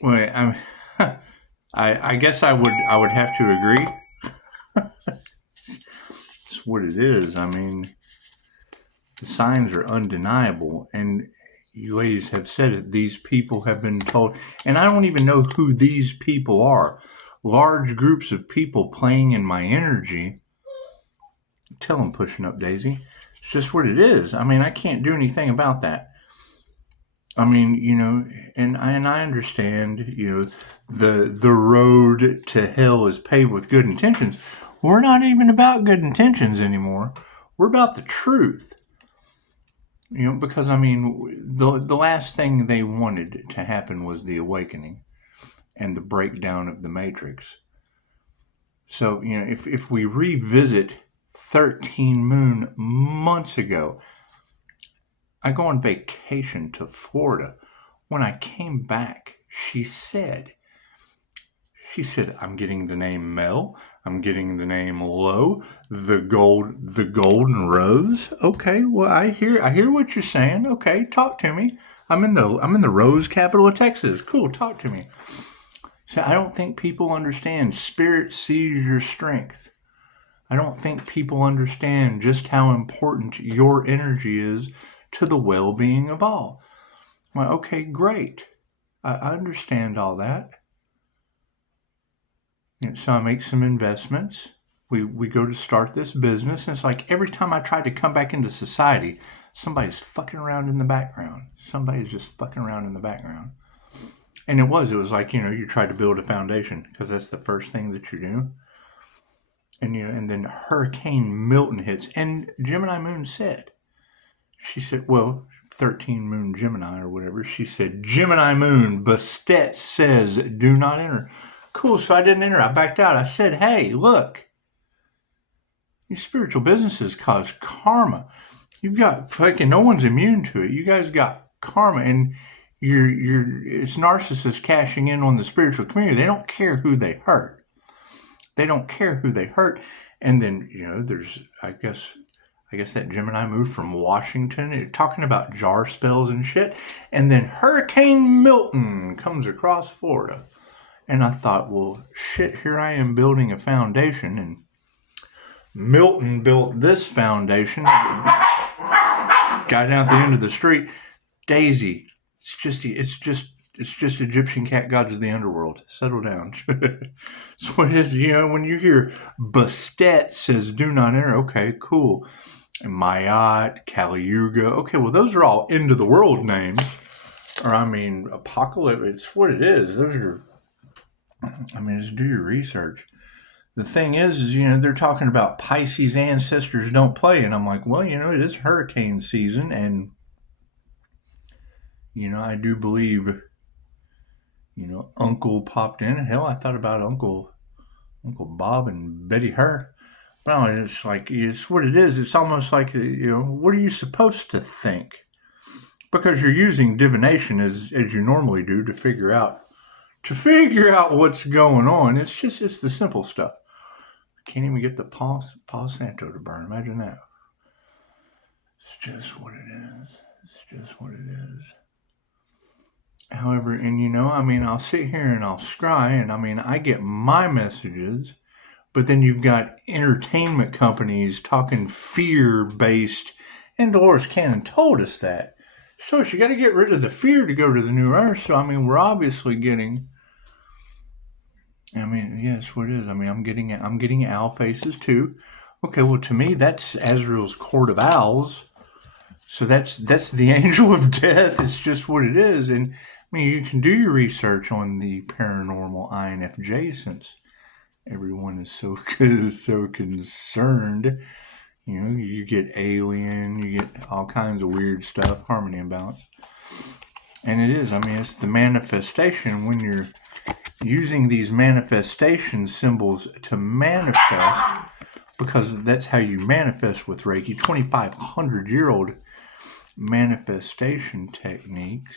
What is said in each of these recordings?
Well, I guess I would have to agree. It's what it is. I mean, the signs are undeniable, and you ladies have said it. These people have been told, and I don't even know who these people are. Large groups of people playing in my energy. Tell them, pushing up, Daisy. It's just what it is. I mean, I can't do anything about that. I mean, and I understand, the road to hell is paved with good intentions. We're not even about good intentions anymore. We're about the truth. Because I mean, the last thing they wanted to happen was the awakening and the breakdown of the matrix. So, if we revisit 13 Moon months ago, I go on vacation to Florida. When I came back, she said, I'm getting the name Mel. I'm getting the name Lowe. The golden rose. Okay, well, I hear what you're saying. Okay, talk to me. I'm in the rose capital of Texas. Cool, talk to me. So I don't think people understand. Spirit sees your strength. I don't think people understand just how important your energy is to the well-being of all. Well, okay, great. I understand all that. So I make some investments. We go to start this business, and it's like every time I try to come back into society, somebody's fucking around in the background. Somebody's just fucking around in the background. And it was like, you try to build a foundation because that's the first thing that you do. And then Hurricane Milton hits, and Gemini Moon said, she said, well, 13 Moon Gemini or whatever, she said, Gemini Moon, Bastet says, do not enter. Cool, so I didn't enter. I backed out. I said, hey, look, these spiritual businesses cause karma. You've got fucking, no one's immune to it. You guys got karma, and it's narcissists cashing in on the spiritual community. They don't care who they hurt. They don't care who they hurt. And then, there's, I guess that Gemini moved from Washington, talking about jar spells and shit. And then Hurricane Milton comes across Florida. And I thought, well, shit, here I am building a foundation. And Milton built this foundation. Guy down at the end of the street, Daisy. It's just Egyptian cat gods of the underworld. Settle down. So what is, when you hear Bastet says do not enter, okay, cool. And Mayat, Kali Yuga, okay, well, those are all end of the world names. Or, I mean, Apocalypse, it's what it is. Those are, just do your research. The thing is, they're talking about Pisces ancestors don't play. And I'm like, well, it is hurricane season. And, I do believe, Uncle popped in. Hell, I thought about Uncle Bob and Betty Hur. But it's like, it's what it is. It's almost like, what are you supposed to think? Because you're using divination as you normally do to figure out what's going on. It's the simple stuff. I can't even get the Palo Santo to burn. Imagine that. It's just what it is. It's just what it is. However, and I'll sit here and I'll scry, and I get my messages, but then you've got entertainment companies talking fear-based, and Dolores Cannon told us that. So you got to get rid of the fear to go to the new earth. So we're obviously getting. Yes, what it is. I'm getting owl faces too. Okay, well, to me that's Azrael's court of owls. So that's the angel of death. It's just what it is. And you can do your research on the paranormal INFJ, since everyone is so concerned. You get alien, you get all kinds of weird stuff, harmony and balance. And it is, it's the manifestation. When you're using these manifestation symbols to manifest, because that's how you manifest with Reiki, 2,500-year-old manifestation techniques,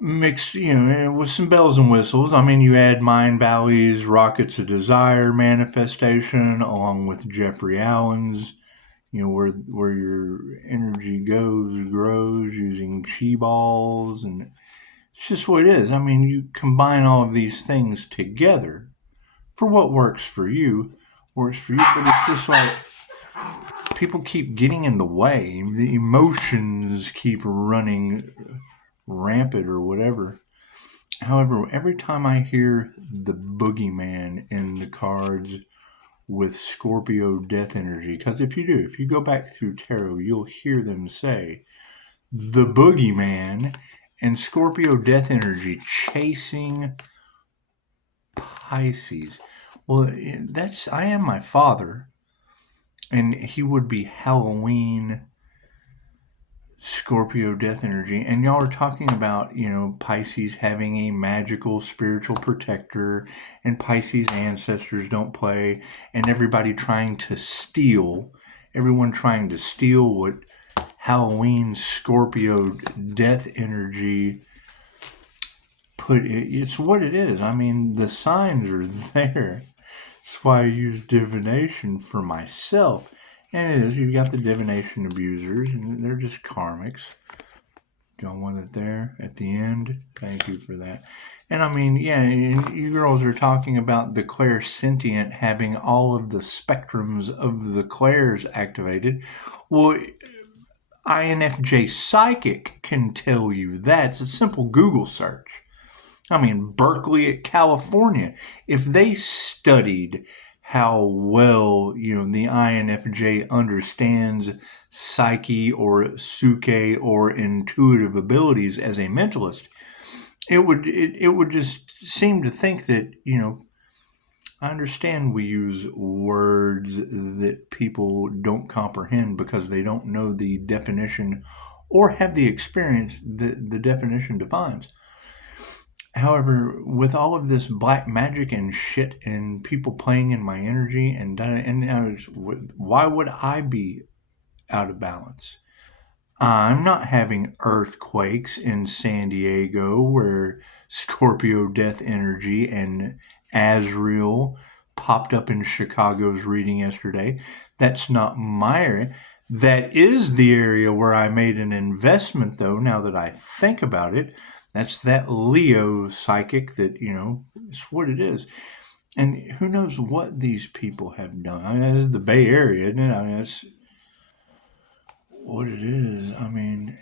mixed, with some bells and whistles. You add Mind Valley's Rockets of Desire manifestation along with Jeffrey Allen's, where your energy grows using chi balls, and it's just what it is. I mean, you combine all of these things together for what works for you, but it's just like people keep getting in the way. The emotions keep running rampant or whatever. However, every time I hear the boogeyman in the cards with Scorpio death energy, because if you go back through tarot, you'll hear them say the boogeyman and Scorpio death energy chasing Pisces. Well, I am my father, and he would be Halloween Scorpio death energy, and y'all are talking about, Pisces having a magical spiritual protector, and Pisces ancestors don't play, and everyone trying to steal what Halloween Scorpio death energy it's what it is. I mean, the signs are there. That's why I use divination for myself. And it is, you've got the divination abusers, and they're just karmics. Don't want it there at the end. Thank you for that. And I mean, yeah, you girls are talking about the clairsentient having all of the spectrums of the clairs activated. Well, INFJ Psychic can tell you that. It's a simple Google search. I mean, Berkeley at California, if they studied how well, the INFJ understands psyche or suke or intuitive abilities as a mentalist, it would just seem to think that, I understand we use words that people don't comprehend because they don't know the definition or have the experience that the definition defines. However, with all of this black magic and shit and people playing in my energy why would I be out of balance? I'm not having earthquakes in San Diego where Scorpio death energy and Azrael popped up in Chicago's reading yesterday. That's not my area. That is the area where I made an investment, though, now that I think about it. That's that Leo psychic that, it's what it is. And who knows what these people have done. I mean, that is the Bay Area, isn't it? I mean, that's what it is. I mean,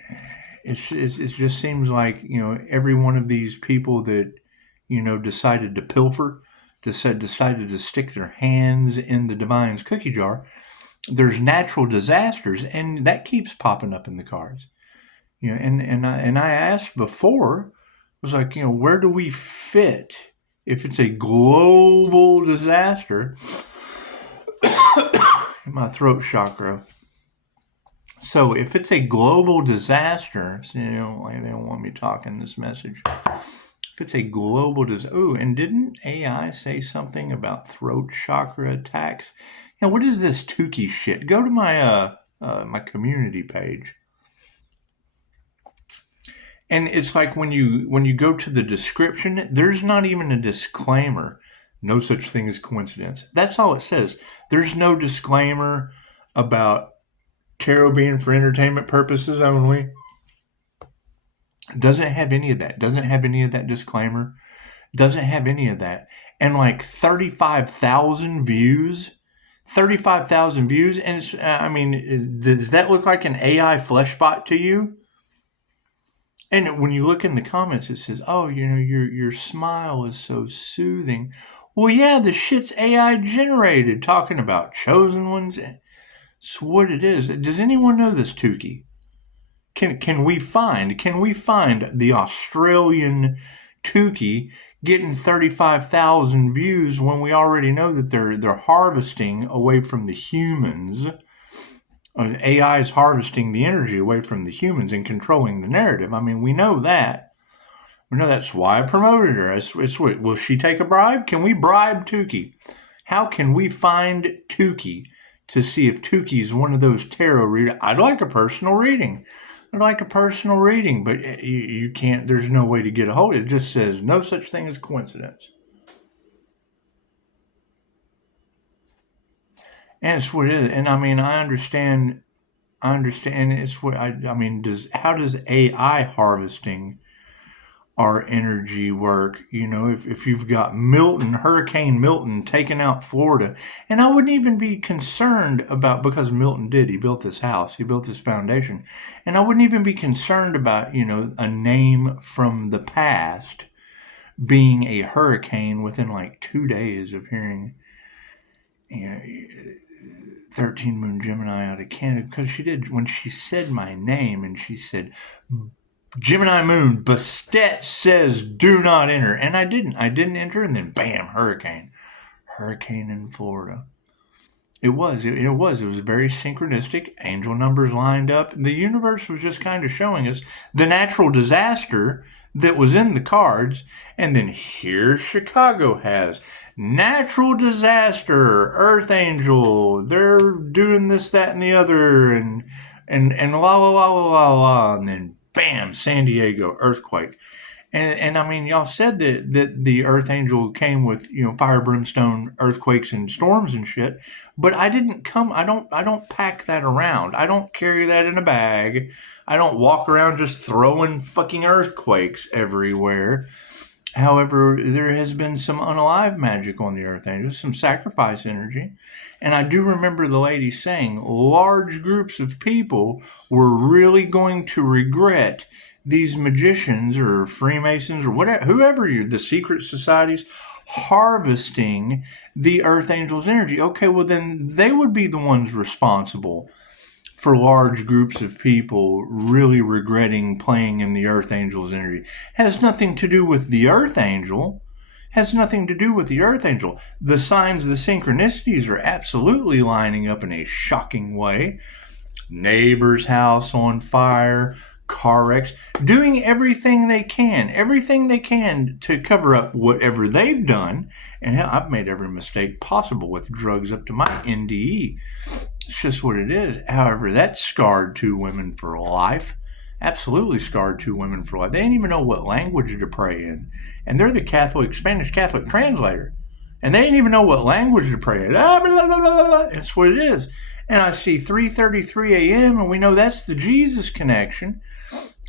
it just seems like, every one of these people that, decided to pilfer, decided to stick their hands in the divine's cookie jar, there's natural disasters, and that keeps popping up in the cards. And I asked before, was like, where do we fit if it's a global disaster? My throat chakra. So if it's a global disaster, they don't want me talking this message. If it's a global disaster, and didn't AI say something about throat chakra attacks? What is this Tukey shit? Go to my my community page. And it's like when you go to the description, there's not even a disclaimer. No such thing as coincidence. That's all it says. There's no disclaimer about tarot being for entertainment purposes only. Doesn't have any of that. Doesn't have any of that disclaimer. Doesn't have any of that. And like 35,000 views. 35,000 views. And does that look like an AI fleshbot to you? And when you look in the comments, it says, "Oh, your smile is so soothing." Well, yeah, the shit's AI generated. Talking about chosen ones, it's what it is. Does anyone know this Tukey? Can we find the Australian Tukey getting 35,000 views when we already know that they're harvesting away from the humans? AI is harvesting the energy away from the humans and controlling the narrative. I mean, we know that. We know that's why I promoted her. Will she take a bribe? Can we bribe Tukey? How can we find Tukey to see if Tukey is one of those tarot readers? I'd like a personal reading. But you can't. There's no way to get a hold of it. It just says no such thing as coincidence. And it's what it is. And I mean, I understand. It's what I mean. How does AI harvesting our energy work? You know, if you've got Hurricane Milton taking out Florida, and I wouldn't even be concerned about, because Milton did. He built this house. He built this foundation, and I wouldn't even be concerned about, you know, a name from the past being a hurricane within like 2 days of hearing, you know, 13 Moon Gemini out of Canada, because she did, when she said my name and she said, Gemini Moon, Bastet says do not enter. And I didn't enter, and then bam, hurricane in Florida. It was very synchronistic. Angel numbers lined up. The universe was just kind of showing us the natural disaster that was in the cards. And then here Chicago has natural disaster, Earth Angel, they're doing this, that, and the other, and la la la la la la, and then bam, San Diego, earthquake. And I mean, y'all said that the Earth Angel came with, you know, fire, brimstone, earthquakes, and storms and shit. But I don't pack that around. I don't carry that in a bag. I don't walk around just throwing fucking earthquakes everywhere. However, there has been some unalive magic on the Earth Angels, some sacrifice energy. And I do remember the lady saying large groups of people were really going to regret these magicians or Freemasons or whatever, the secret societies, harvesting the Earth Angels' energy. Okay, well then they would be the ones responsible for large groups of people really regretting playing in the Earth Angel's energy. Has nothing to do with the Earth Angel. The signs, the synchronicities are absolutely lining up in a shocking way. Neighbor's house on fire, car wrecks, doing everything they can to cover up whatever they've done. And hell, I've made every mistake possible with drugs up to my NDE. It's just what it is. However, that scarred 2 women for life. Absolutely scarred 2 women for life. They didn't even know what language to pray in. And they're the Spanish Catholic translator. And they didn't even know what language to pray in. That's what it is. And I see 3:33 a.m. and we know that's the Jesus connection.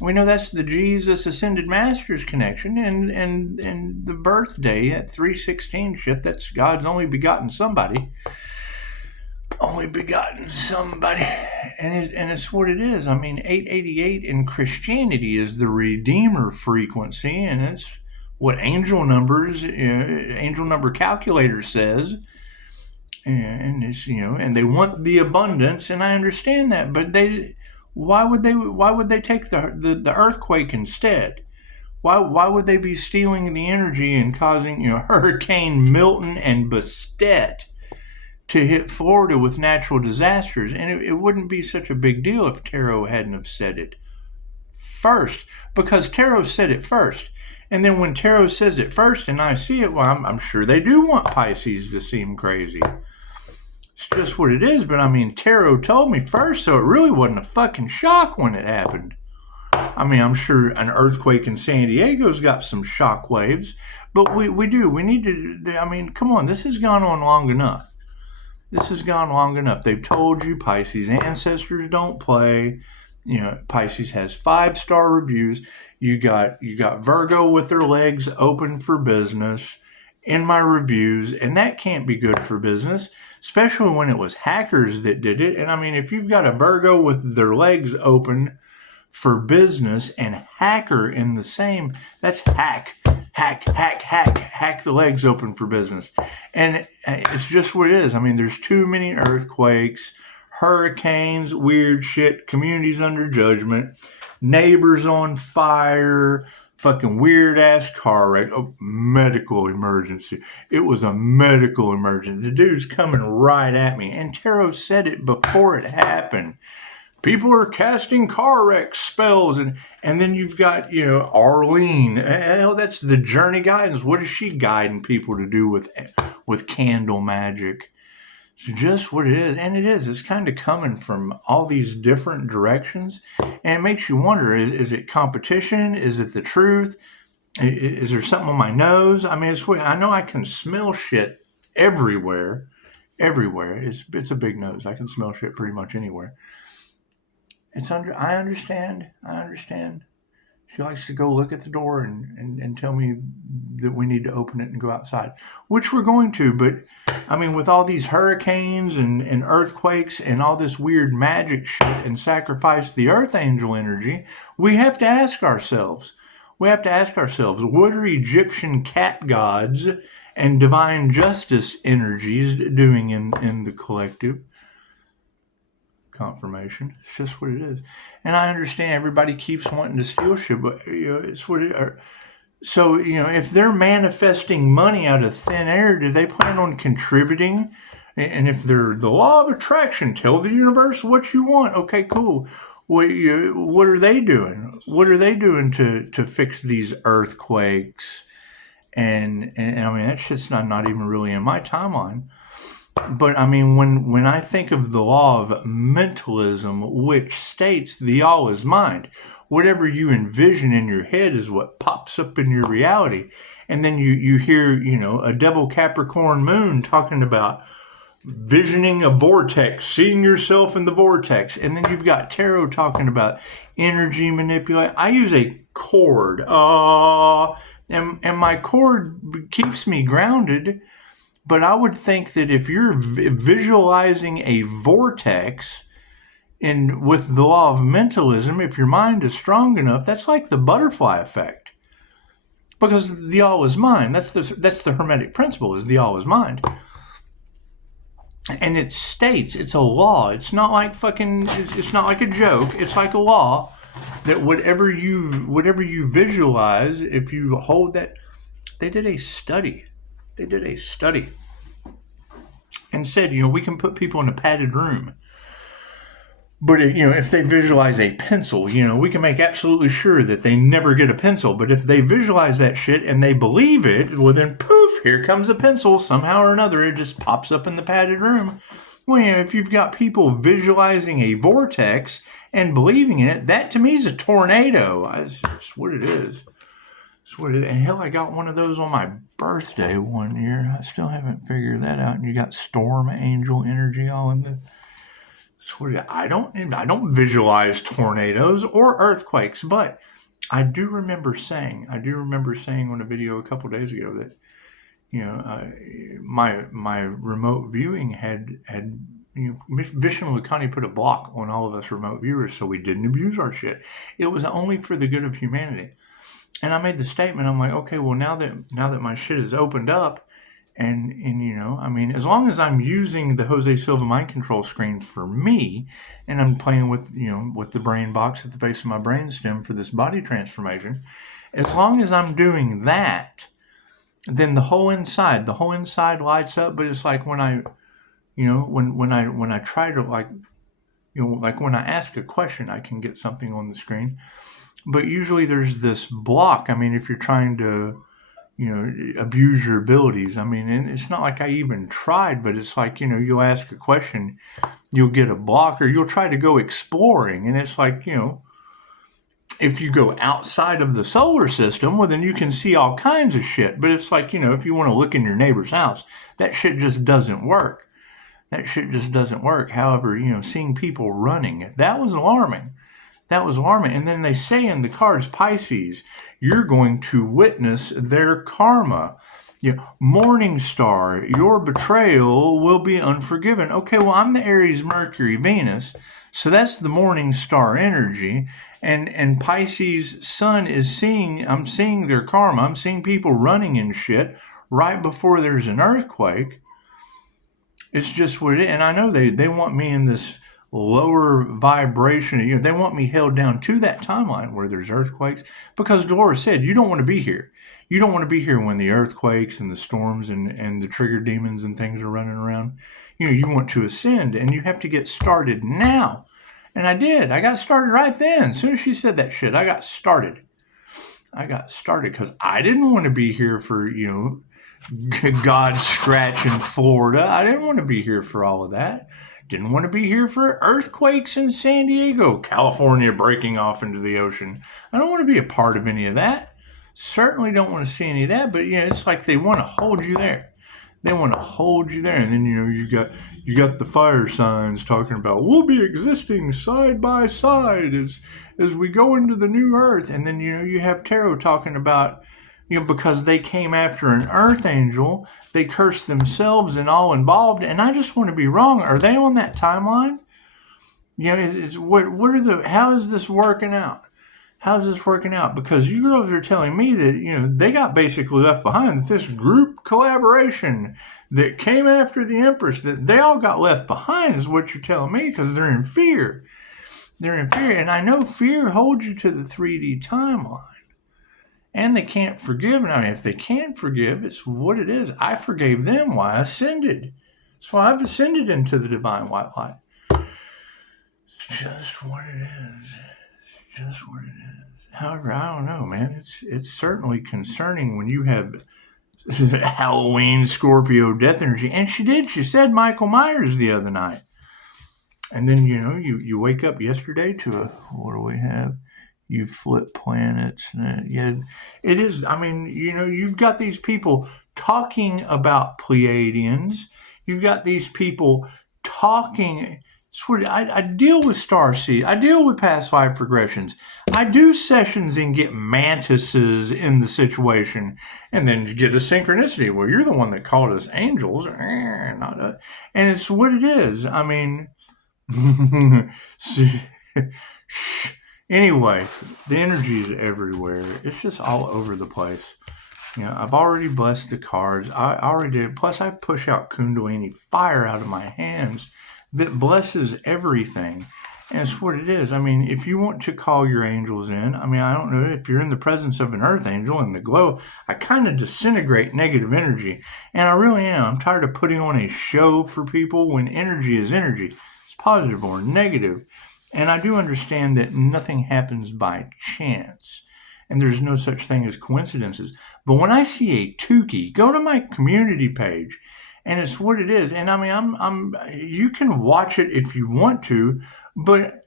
We know that's the Jesus Ascended Masters connection, and the birthday at 3:16 shit. That's God's only begotten somebody. And it's what it is. I mean, 888 in Christianity is the Redeemer frequency, and it's what angel number calculator says. And it's, you know, and they want the abundance, and I understand that, but why would they take the earthquake instead? Why would they be stealing the energy and causing, you know, Hurricane Milton and Bastet to hit Florida with natural disasters? And it wouldn't be such a big deal if Tarot hadn't have said it first, because Tarot said it first. And then when Tarot says it first and I see it, well, I'm sure they do want Pisces to seem crazy. It's just what it is. But I mean, Tarot told me first, so it really wasn't a fucking shock when it happened. I mean, I'm sure an earthquake in San Diego's got some shock waves, but we need to, I mean, come on, this has gone on long enough. They've told you Pisces ancestors don't play. You know, Pisces has 5-star reviews. You got Virgo with their legs open for business in my reviews, and that can't be good for business, especially when it was hackers that did it. And I mean, if you've got a Virgo with their legs open for business and hacker in the same, that's hack the legs open for business. And it's just what it is. I mean, there's too many earthquakes, hurricanes, weird shit, communities under judgment, neighbors on fire, fucking weird ass car wreck. Medical emergency. It was a medical emergency. The dude's coming right at me. And Tarot said it before it happened. People are casting car wreck spells, and then you've got, you know, Arlene. Hell, that's the journey guidance. What is she guiding people to do with candle magic? It's just what it is, and it's kind of coming from all these different directions, and it makes you wonder: is it competition? Is it the truth? Is there something on my nose? I mean, I know I can smell shit everywhere. everywhere. It's a big nose. I can smell shit pretty much anywhere. I understand. She likes to go look at the door and tell me that we need to open it and go outside, which we're going to. But I mean, with all these hurricanes and earthquakes and all this weird magic shit and sacrifice the earth angel energy, we have to ask ourselves, what are Egyptian cat gods and divine justice energies doing in the collective? Confirmation. It's just what it is. And I understand everybody keeps wanting to steal shit, but it's what it is. So, if they're manifesting money out of thin air, do they plan on contributing? And if they're the law of attraction, tell the universe what you want. Okay, cool. What are they doing? What are they doing to fix these earthquakes? And I mean, that shit's not even really in my timeline. But I mean, when I think of the law of mentalism, which states the all is mind, whatever you envision in your head is what pops up in your reality. And then you hear, a devil Capricorn moon talking about visioning a vortex, seeing yourself in the vortex. And then you've got tarot talking about energy manipulation. I use a cord. And my cord keeps me grounded. But I would think that if you're visualizing a vortex with the law of mentalism, if your mind is strong enough, that's like the butterfly effect. Because the all is mind. That's the Hermetic principle, is the all is mind. And it states, it's a law. It's not like it's not like a joke. It's like a law that whatever you visualize, if you hold that, they did a study and said, we can put people in a padded room. But, if they visualize a pencil, we can make absolutely sure that they never get a pencil. But if they visualize that shit and they believe it, well, then poof, here comes a pencil. Somehow or another, it just pops up in the padded room. Well, if you've got people visualizing a vortex and believing in it, that to me is a tornado. That's what it is. And hell, I got one of those on my birthday one year. I still haven't figured that out. And you got storm angel energy all in the. I don't visualize tornadoes or earthquakes, but I do remember saying on a video a couple days ago that my remote viewing had Vishnu Lakani put a block on all of us remote viewers, so we didn't abuse our shit. It was only for the good of humanity. And I made the statement, I'm like, okay, well, now that my shit is opened up, and I mean, as long as I'm using the Jose Silva mind control screen for me, and I'm playing with the brain box at the base of my brainstem for this body transformation, as long as I'm doing that, then the whole inside lights up. But it's like when I try to like when I ask a question, I can get something on the screen. But usually there's this block. I mean, if you're trying to, abuse your abilities. I mean, and it's not like I even tried, but it's like, you'll ask a question, you'll get a block, or you'll try to go exploring. And it's like, if you go outside of the solar system, well, then you can see all kinds of shit. But it's like, if you want to look in your neighbor's house, that shit just doesn't work. However, seeing people running, that was alarming. And then they say in the cards, Pisces, you're going to witness their karma. Morning star, your betrayal will be unforgiven. Okay, well, I'm the Aries, Mercury, Venus. So that's the morning star energy. And Pisces sun is I'm seeing their karma. I'm seeing people running and shit right before there's an earthquake. It's just what it is. And I know they want me in this lower vibration. They want me held down to that timeline where there's earthquakes, because Dolores said, you don't want to be here. You don't want to be here when the earthquakes and the storms and the trigger demons and things are running around. You want to ascend, and you have to get started now. And I did. I got started right then. As soon as she said that shit, I got started because I didn't want to be here for, God scratch in Florida. I didn't want to be here for all of that. Didn't want to be here for earthquakes in San Diego, California breaking off into the ocean. I don't want to be a part of any of that. Certainly don't want to see any of that, but it's like they want to hold you there. They want to hold you there. And then, you got the fire signs talking about we'll be existing side by side as we go into the new earth. And then, you have tarot talking about, because they came after an earth angel, they cursed themselves and all involved. And I just want to be wrong. Are they on that timeline? How is this working out? How's this working out? Because you girls are telling me that, they got basically left behind. This group collaboration that came after the Empress, that they all got left behind is what you're telling me, because they're in fear. They're in fear. And I know fear holds you to the 3D timeline. And they can't forgive. Now, if they can't forgive, it's what it is. I forgave them. Why I ascended. So I've ascended into the divine white light. It's just what it is. Just what it is. However, I don't know, man. It's certainly concerning when you have Halloween, Scorpio, death energy. And she said Michael Myers the other night. And then, you wake up yesterday to what do we have? You flip planets. Yeah, it is. I mean, you've got these people talking about Pleiadians. You've got these people talking. I deal with starseed. I deal with past life regressions. I do sessions and get mantises in the situation, and then get a synchronicity. Well, you're the one that called us angels, and it's what it is. I mean, anyway, the energy is everywhere. It's just all over the place. I've already blessed the cards. I already did. Plus, I push out Kundalini fire out of my hands that blesses everything. And it's what it is. I mean, if you want to call your angels in, I mean, I don't know, if you're in the presence of an earth angel in the glow, I kind of disintegrate negative energy. And I really am. I'm tired of putting on a show for people when energy is energy. It's positive or negative. And I do understand that nothing happens by chance. And there's no such thing as coincidences. But when I see a Tukey, go to my community page. And it's what it is. And I mean, you can watch it if you want to, but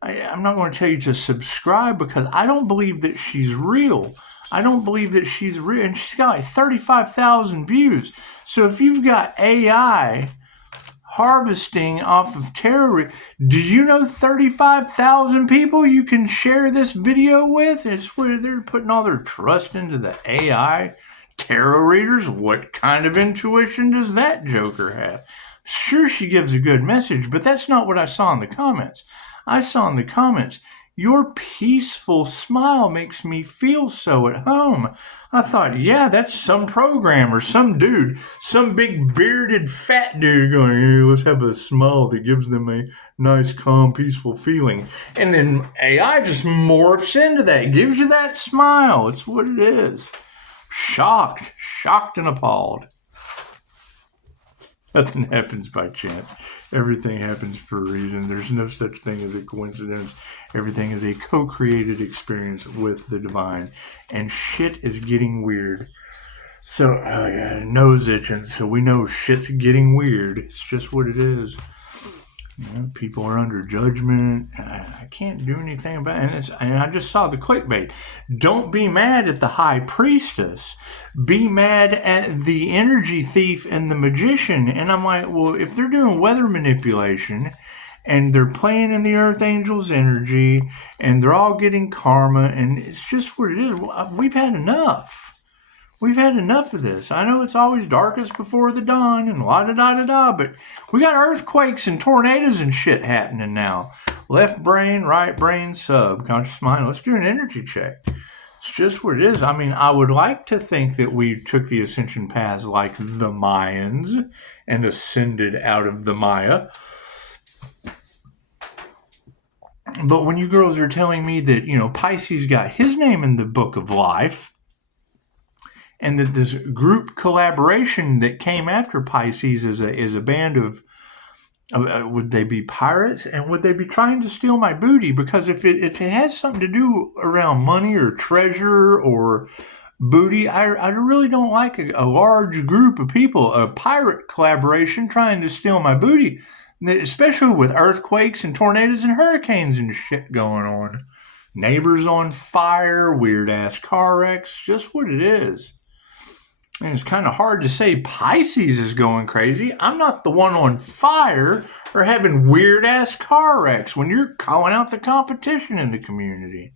I'm not going to tell you to subscribe, because I don't believe that she's real. I don't believe that she's real. And she's got like 35,000 views. So if you've got AI harvesting off of Therory, do you know 35,000 people you can share this video with? It's where they're putting all their trust into the AI tarot readers. What kind of intuition does that joker have? Sure, she gives a good message, but that's not what I saw in the comments. I saw in the comments, your peaceful smile makes me feel so at home. I thought, yeah, that's some programmer, some dude, some big bearded fat dude going, hey, let's have a smile that gives them a nice, calm, peaceful feeling. And then AI just morphs into that, gives you that smile. It's what it is. Shocked and appalled. Nothing happens by chance. Everything happens for a reason. There's no such thing as a coincidence. Everything is a co-created experience with the divine. And shit is getting weird. So, nose itching. So we know shit's getting weird. It's just what it is. People are under judgment. I can't do anything about it. And I just saw the clickbait. Don't be mad at the high priestess. Be mad at the energy thief and the magician. And I'm like, well, if they're doing weather manipulation and they're playing in the earth angel's energy and they're all getting karma, and it's just what it is. We've had enough. We've had enough of this. I know it's always darkest before the dawn and la-da-da-da-da, but we got earthquakes and tornadoes and shit happening now. Left brain, right brain, subconscious mind. Let's do an energy check. It's just what it is. I mean, I would like to think that we took the ascension paths like the Mayans and ascended out of the Maya. But when you girls are telling me that, Pisces got his name in the book of life, and that this group collaboration that came after Pisces is a band of, would they be pirates? And would they be trying to steal my booty? Because if it has something to do around money or treasure or booty, I really don't like a large group of people, a pirate collaboration trying to steal my booty, especially with earthquakes and tornadoes and hurricanes and shit going on. Neighbors on fire, weird-ass car wrecks, just what it is. And it's kind of hard to say Pisces is going crazy. I'm not the one on fire or having weird-ass car wrecks when you're calling out the competition in the community.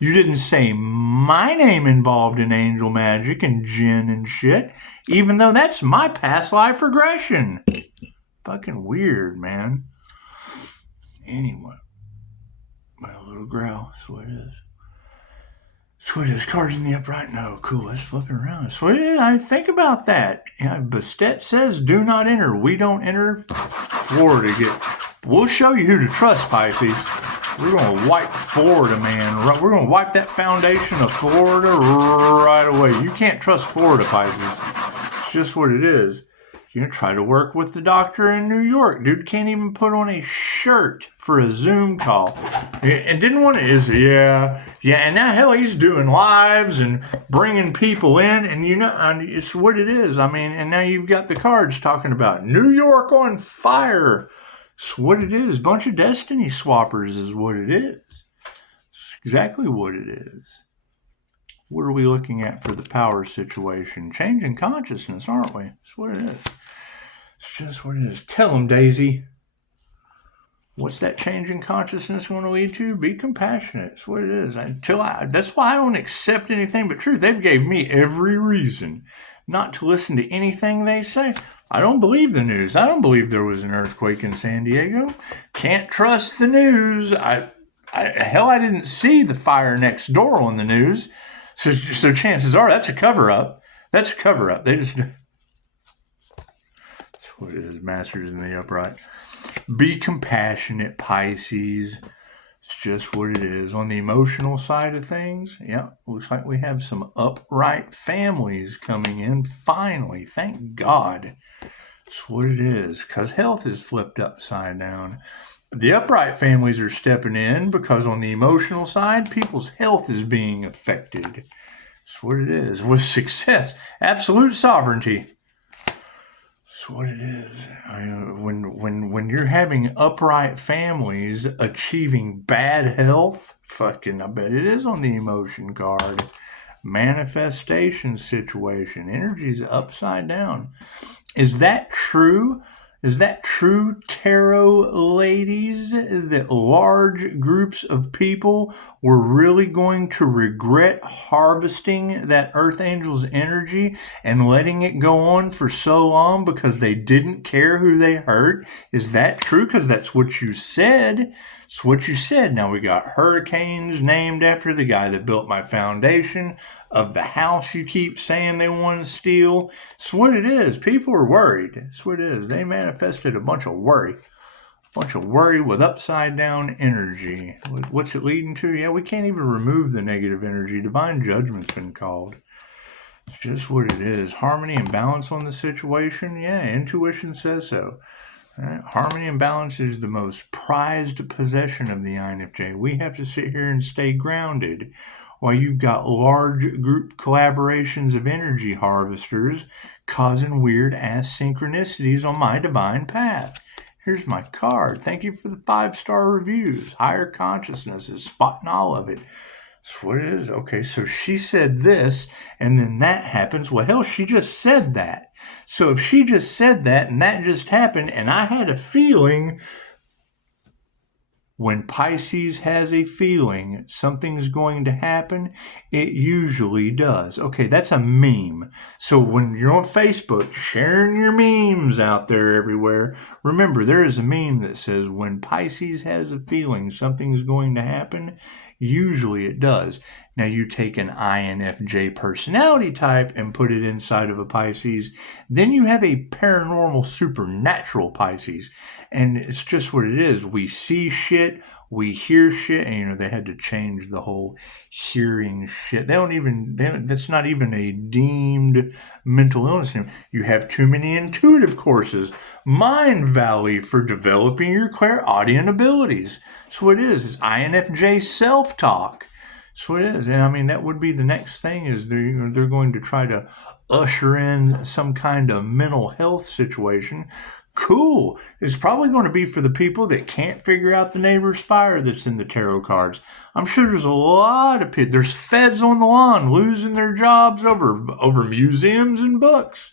You didn't say my name involved in angel magic and jinn and shit, even though that's my past life regression. Fucking weird, man. Anyway, my little growl, that's what it is. Sweet as cards in the upright. No, cool. Let's fucking around. Sweet. I think about that. Bastet says, "Do not enter." We don't enter Florida. We'll show you who to trust, Pisces. We're gonna wipe Florida, man. We're gonna wipe that foundation of Florida right away. You can't trust Florida, Pisces. It's just what it is. You try to work with the doctor in New York. Dude can't even put on a shirt for a Zoom call. And didn't want to, yeah. And now, hell, he's doing lives and bringing people in. And, it's what it is. I mean, and now you've got the cards talking about New York on fire. It's what it is. Bunch of destiny swappers is what it is. It's exactly what it is. What are we looking at for the power situation? Changing consciousness, aren't we? That's what it is. It's just what it is. Tell them, Daisy. What's that changing consciousness want to lead to? Be compassionate. That's what it is. That's why I don't accept anything but truth. They've gave me every reason not to listen to anything they say. I don't believe the news. I don't believe there was an earthquake in San Diego. Can't trust the news. I didn't see the fire next door on the news. So chances are that's a cover-up. That's a cover-up. They just... That's what it is. Masters in the upright. Be compassionate, Pisces. It's just what it is. On the emotional side of things, yeah, looks like we have some upright families coming in. Finally, thank God. That's what it is. Because health is flipped upside down. The upright families are stepping in because on the emotional side, people's health is being affected. That's what it is. With success, absolute sovereignty. That's what it is. When you're having upright families achieving bad health, fucking, I bet it is on the emotion card. Manifestation situation. Energy's upside down. Is that true? Is that true, tarot ladies, that large groups of people were really going to regret harvesting that Earth Angel's energy and letting it go on for so long because they didn't care who they hurt? Is that true? Because that's what you said. It's what you said. Now we got hurricanes named after the guy that built my foundation of the house you keep saying they want to steal. It's what it is. People are worried. It's what it is. They manifested a bunch of worry. A bunch of worry with upside down energy. What's it leading to? Yeah, we can't even remove the negative energy. Divine judgment's been called. It's just what it is. Harmony and balance on the situation. Yeah, intuition says so. Right. Harmony and balance is the most prized possession of the INFJ. We have to sit here and stay grounded while you've got large group collaborations of energy harvesters causing weird ass synchronicities on my divine path. Here's my card. Thank you for the 5-star reviews. Higher consciousness is spotting all of it. That's what it is. Okay, so she said this, and then that happens. Well, hell, she just said that. So if she just said that, and that just happened, and I had a feeling, when Pisces has a feeling something's going to happen, it usually does. Okay, that's a meme. So when you're on Facebook sharing your memes out there everywhere, remember there is a meme that says when Pisces has a feeling something's going to happen, usually it does. Now you take an INFJ personality type and put it inside of a Pisces, then you have a paranormal supernatural Pisces. And it's just what it is. We see shit, we hear shit, and they had to change the whole hearing shit. That's not even a deemed mental illness. You have too many intuitive courses. Mind Valley for developing your clairaudient abilities. So it is. INFJ self-talk. So it is. And I mean, that would be the next thing is they're going to try to usher in some kind of mental health situation Cool. It's probably going to be for the people that can't figure out the neighbor's fire that's in the tarot cards. I'm sure there's a lot of people. There's feds on the lawn losing their jobs over museums and books.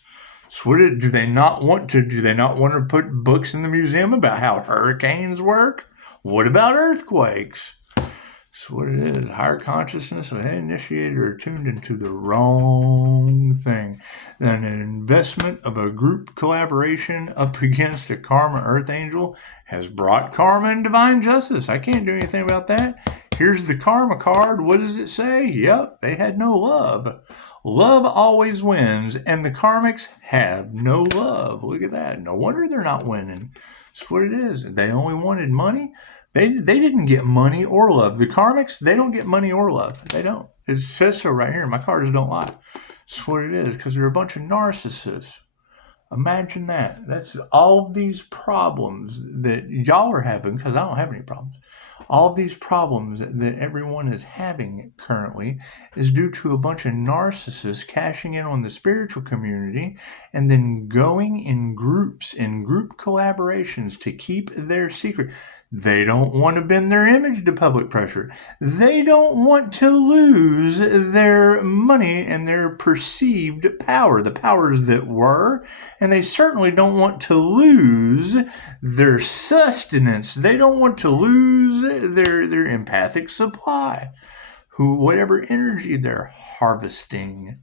So do they not want to? Do they not want to put books in the museum about how hurricanes work? What about earthquakes? That's what it is. Higher consciousness of an initiator are tuned into the wrong thing. Then an investment of a group collaboration up against a karma earth angel has brought karma and divine justice. I can't do anything about that. Here's the karma card. What does it say? Yep, they had no love. Love always wins, and the karmics have no love. Look at that. No wonder they're not winning. That's what it is. They only wanted money. They didn't get money or love. The karmics, they don't get money or love. They don't. It says so right here. My cards don't lie. That's what it is, because they're a bunch of narcissists. Imagine that. That's all of these problems that y'all are having, because I don't have any problems. All of these problems that everyone is having currently is due to a bunch of narcissists cashing in on the spiritual community and then going in groups, in group collaborations to keep their secret. They don't want to bend their image to public pressure. They don't want to lose their money and their perceived power, the powers that were, and they certainly don't want to lose their sustenance. They don't want to lose their empathic supply, whatever energy they're harvesting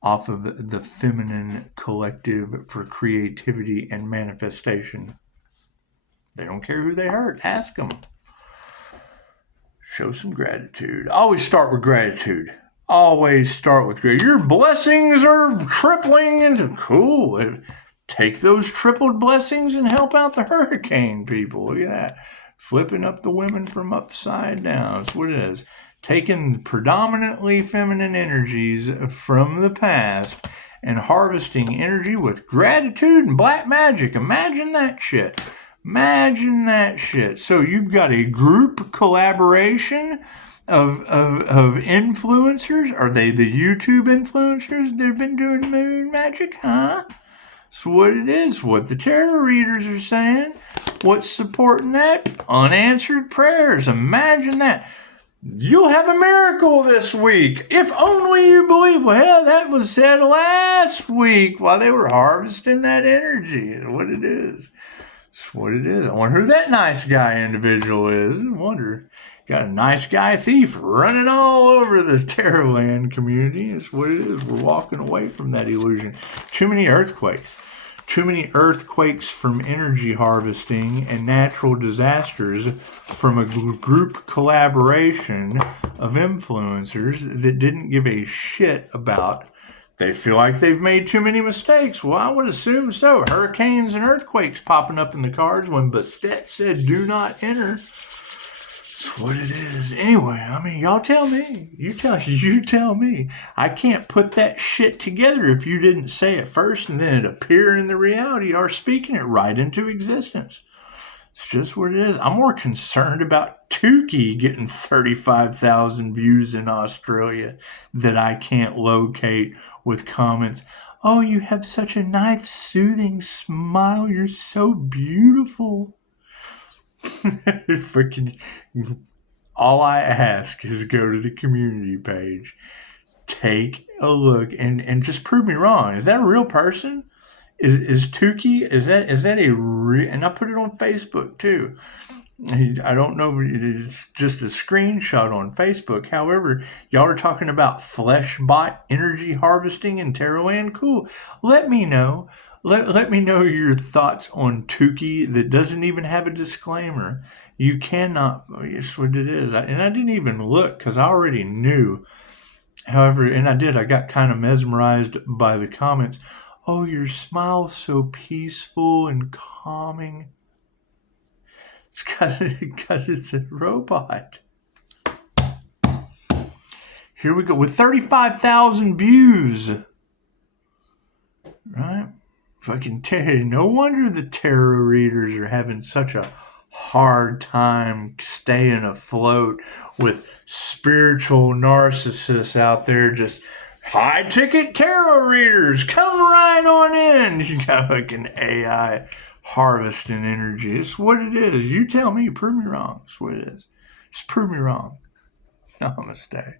off of the feminine collective for creativity and manifestation. They don't care who they hurt. Ask them. Show some gratitude. Always start with gratitude. Always start with gratitude. Your blessings are tripling into cool. Take those tripled blessings and help out the hurricane people. Look at that. Flipping up the women from upside down. That's what it is. Taking predominantly feminine energies from the past and harvesting energy with gratitude and black magic. Imagine that shit. Imagine that shit. So you've got a group collaboration of influencers. Are they the YouTube influencers that have been doing moon magic? Huh? That's what it is. What the tarot readers are saying. What's supporting that? Unanswered prayers. Imagine that. You'll have a miracle this week. If only you believe. Well, that was said last week while they were harvesting that energy. That's what it is. That's what it is. I wonder who that nice guy individual is. I wonder. Got a nice guy thief running all over the Tarotland community. That's what it is. We're walking away from that illusion. Too many earthquakes. Too many earthquakes from energy harvesting and natural disasters from a group collaboration of influencers that didn't give a shit about. They feel like they've made too many mistakes. Well, I would assume so. Hurricanes and earthquakes popping up in the cards when Bastet said, do not enter. That's what it is. Anyway, I mean, y'all tell me. You tell me. I can't put that shit together if you didn't say it first and then it appear in the reality or speaking it right into existence. It's just what it is. I'm more concerned about Tukey getting 35,000 views in Australia that I can't locate with comments. Oh, you have such a nice, soothing smile. You're so beautiful. Freaking, all I ask is go to the community page, take a look, and just prove me wrong. Is that a real person? Is Tukey, is that a real, and I put it on Facebook too. I don't know, it's just a screenshot on Facebook. However, y'all are talking about flesh bot energy harvesting in Tarotland. Cool. Let me know. Let me know your thoughts on Tukey that doesn't even have a disclaimer. You cannot, it's what it is. And I didn't even look because I already knew. However, and I got kind of mesmerized by the comments. Oh, your smile's so peaceful and calming. It's because it's a robot. Here we go with 35,000 views. Right? Fucking Terry. No wonder the tarot readers are having such a hard time staying afloat with spiritual narcissists out there just High ticket tarot readers, come right on in. You got fucking AI harvesting energy. It's what it is. You tell me, prove me wrong. It's what it is. Just prove me wrong. Namaste.